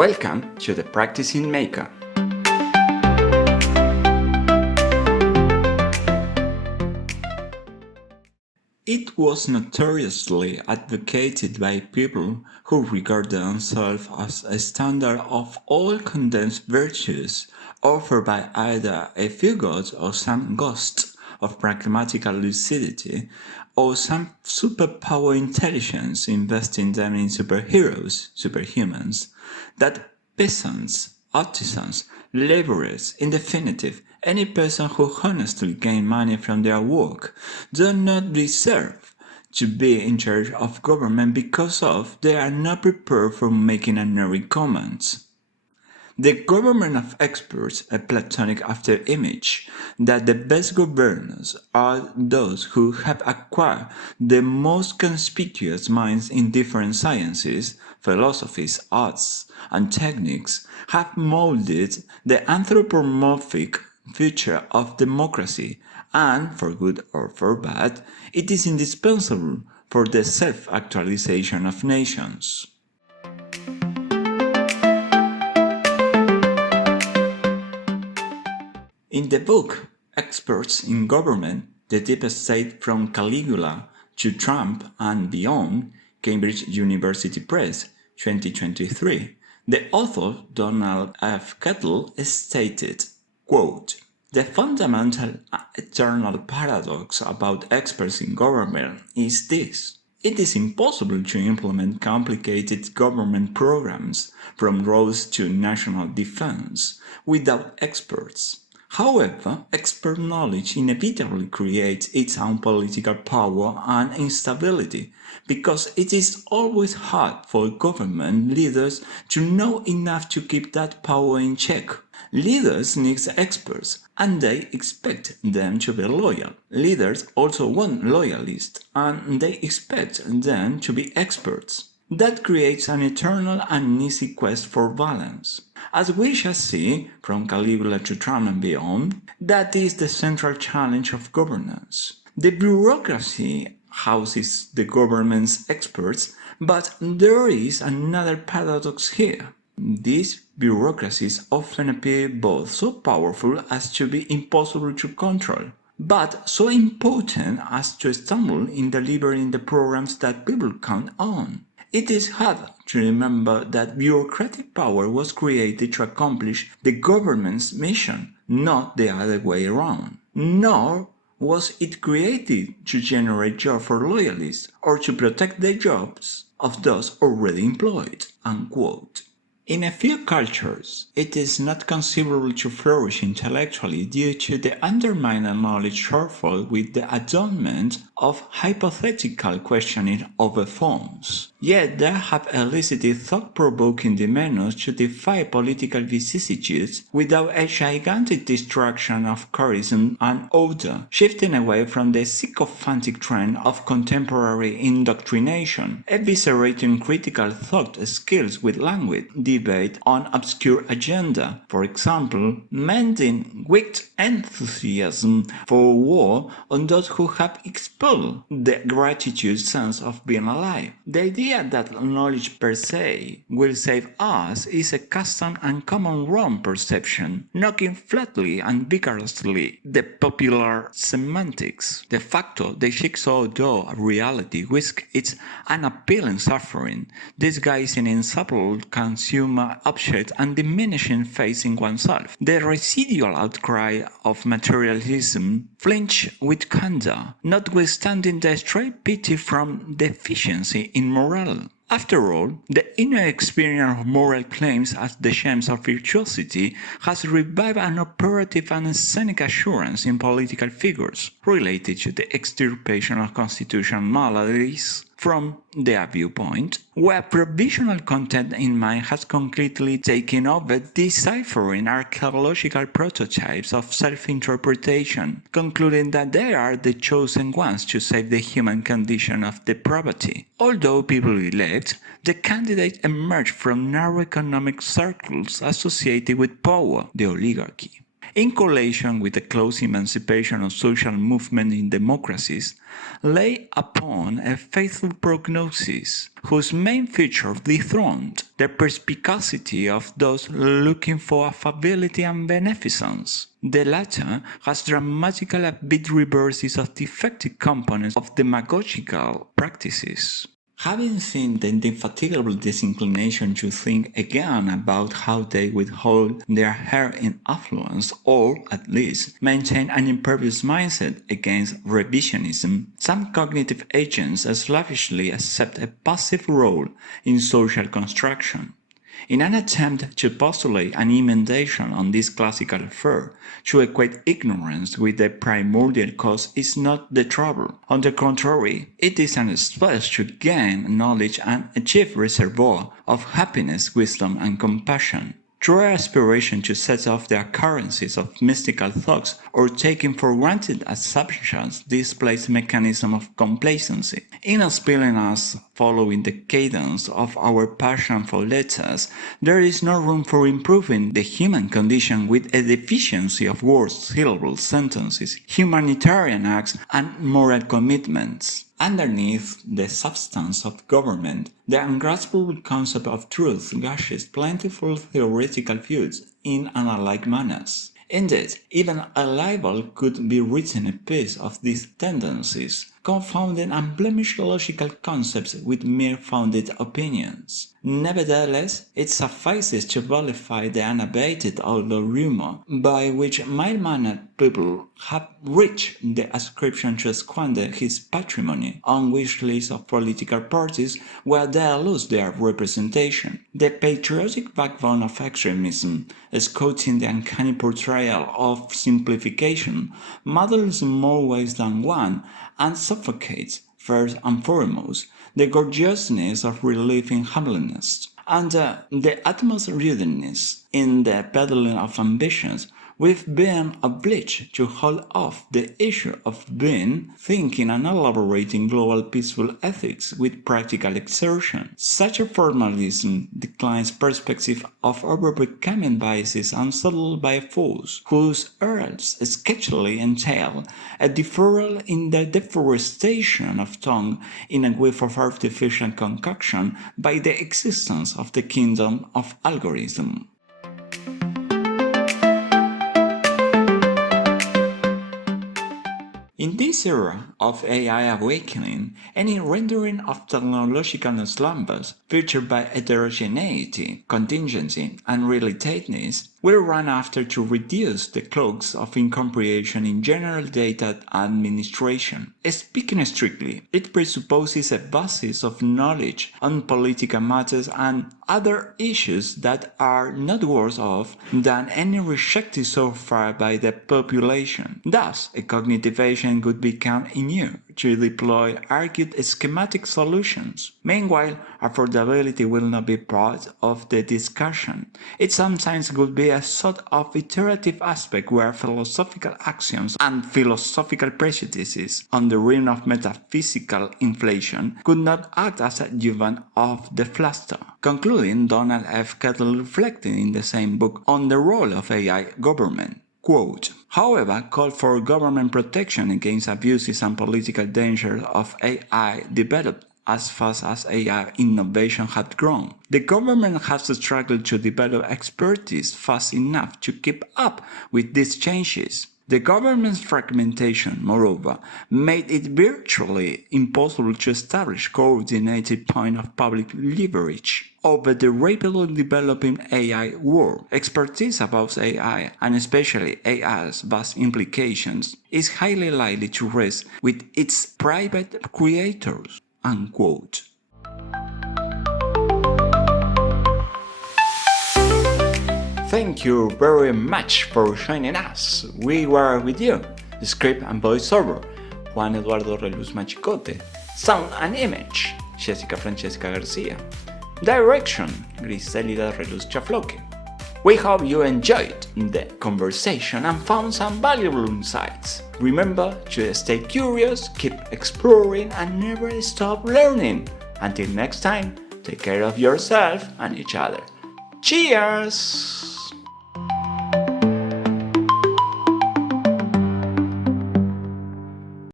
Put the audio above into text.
Welcome to the Practicing Maker. It was notoriously advocated by people who regard themselves as a standard of all condensed virtues offered by either a few gods or some ghosts of pragmatical lucidity or some superpower intelligence investing them in superheroes, superhumans, that peasants, artisans, laborers, in definitive, any person who honestly gain money from their work, do not deserve to be in charge of government because they are not prepared for making ordinary commands. The government of experts, a Platonic afterimage, that the best governors are those who have acquired the most conspicuous minds in different sciences, philosophies, arts, and techniques, have molded the anthropomorphic future of democracy, and, for good or for bad, it is indispensable for the self-actualization of nations. In the book Experts in Government, The Deep State from Caligula to Trump and Beyond, Cambridge University Press, 2023, the author Donald F. Kettl stated, quote, "The fundamental eternal paradox about experts in government is this. It is impossible to implement complicated government programs, from roads to national defense, without experts. However, expert knowledge inevitably creates its own political power and instability, because it is always hard for government leaders to know enough to keep that power in check. Leaders need experts, and they expect them to be loyal. Leaders also want loyalists, and they expect them to be experts. That creates an eternal and uneasy quest for balance. As we shall see, from Caligula to Trump and beyond, that is the central challenge of governance. The bureaucracy houses the government's experts, but there is another paradox here. These bureaucracies often appear both so powerful as to be impossible to control, but so impotent as to stumble in delivering the programs that people count on. It is hard to remember that bureaucratic power was created to accomplish the government's mission, not the other way around. Nor was it created to generate jobs for loyalists or to protect the jobs of those already employed." Unquote. In a few cultures, it is not conceivable to flourish intellectually due to the undermined knowledge shortfall with the adornment of hypothetical questioning over forms. Yet there have elicited thought-provoking demands to defy political vicissitudes without a gigantic destruction of charism and order, shifting away from the sycophantic trend of contemporary indoctrination, eviscerating critical thought skills with languid debate on obscure agenda, for example, mending weak enthusiasm for war on those who have expelled the gratitude sense of being alive. The idea that knowledge per se will save us is a custom and common wrong perception, knocking flatly and vigorously the popular semantics. De facto, the jigsaw door of reality whisks its unappealing suffering, disguising in subtle consumer objects and diminishing faith in oneself. The residual outcry of materialism flinch with candor, notwithstanding the stray pity from deficiency in morale. After all, the inner experience of moral claims as the gems of virtuosity has revived an operative and scenic assurance in political figures related to the extirpation of constitutional maladies from their viewpoint, where provisional content in mind has concretely taken over deciphering archaeological prototypes of self-interpretation, concluding that they are the chosen ones to save the human condition of depravity. Although people elect, the candidates emerge from narrow economic circles associated with power, the oligarchy. in correlation with the close emancipation of social movement in democracies, lay upon a faithful prognosis, whose main feature dethroned the perspicacity of those looking for affability and beneficence. The latter has dramatically upbeat reverses of the effective components of demagogical practices. Having seen the indefatigable disinclination to think again about how they withhold their hair in affluence, or, at least, maintain an impervious mindset against revisionism, some cognitive agents slavishly accept a passive role in social construction. In an attempt to postulate an emendation on this classical affair, to equate ignorance with the primordial cause is not the trouble. On the contrary, it is an space to gain knowledge and achieve reservoir of happiness, wisdom, and compassion. True aspiration to set off the occurrences of mystical thoughts or taking for granted assumptions displays a mechanism of complacency. In spilling us following the cadence of our passion for letters, there is no room for improving the human condition with a deficiency of words, syllables, sentences, humanitarian acts, and moral commitments. Underneath the substance of government, the ungraspable concept of truth gushes plentiful theoretical views in unlike manners. Indeed, even a libel could be written a piece of these tendencies, confounding unblemished logical concepts with mere founded opinions. Nevertheless, it suffices to vilify the unabated outlaw rumor by which mild-mannered people have reached the ascription to squander his patrimony on wish lists of political parties where they lose their representation. The patriotic backbone of extremism, scouting the uncanny portrayal of simplification, muddles in more ways than one and suffocates, first and foremost, the gorgeousness of relief in humbleness, and the utmost rudeness in the peddling of ambitions. We've been obliged to hold off the issue of being, thinking and elaborating global peaceful ethics with practical exertion. Such a formalism declines perspective of overcoming biases unsettled by a force whose errors sketchily entail a deferral in the deforestation of tongue in a whiff of artificial concoction by the existence of the kingdom of algorithm. In this era of AI awakening, any rendering of technological slumbers featured by heterogeneity, contingency, and relatateness will run after to reduce the cloaks of incomprehension in general data administration. Speaking strictly, it presupposes a basis of knowledge on political matters and other issues that are not worse off than any rejected so far by the population. Thus, a cognitive agent would become inured to deploy argued schematic solutions. Meanwhile, affordability will not be part of the discussion. It sometimes would be a sort of iterative aspect where philosophical axioms and philosophical prejudices on the rim of metaphysical inflation could not act as adjuvant of the fluster. Concluding, Donald F. Kettl reflecting in the same book on the role of AI government. Quote, however, called for government protection against abuses and political dangers of AI developed as fast as AI innovation had grown. The government has struggled to develop expertise fast enough to keep up with these changes. The government's fragmentation, moreover, made it virtually impossible to establish coordinated point of public leverage over the rapidly developing AI world. Expertise about AI, and especially AI's vast implications, is highly likely to rest with its private creators. Unquote. Thank you very much for joining us. We were with you. Script and voiceover, Juan Eduardo Reluz Machicote. Sound and image, Jessica Francesca Garcia. Direction, Griselida Reluz Chafloque. We hope you enjoyed the conversation and found some valuable insights. Remember to stay curious, keep exploring, and never stop learning. Until next time, take care of yourself and each other. Cheers!